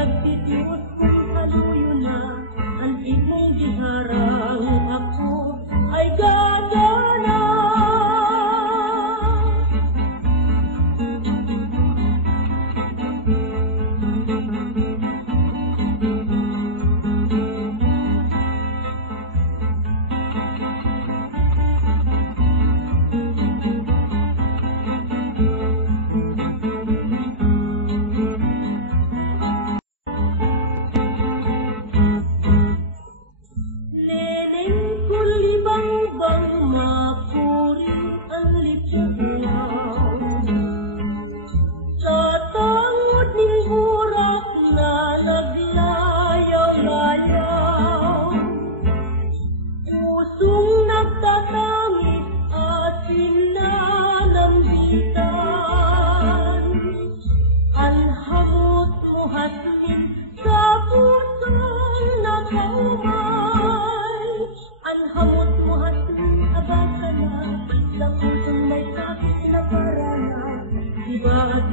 nagtitios kung kaluyo na ang imong giharang ako ay gagana. Makuring ang lipu-ngaw sa tangod ning burak na naglayaw-layaw, pusong nagtatangis ating nanambitan, anhamot mo haslit sa pusong nakaumay, anhamot mo haslit sa pusong may sakit na parana, di ba at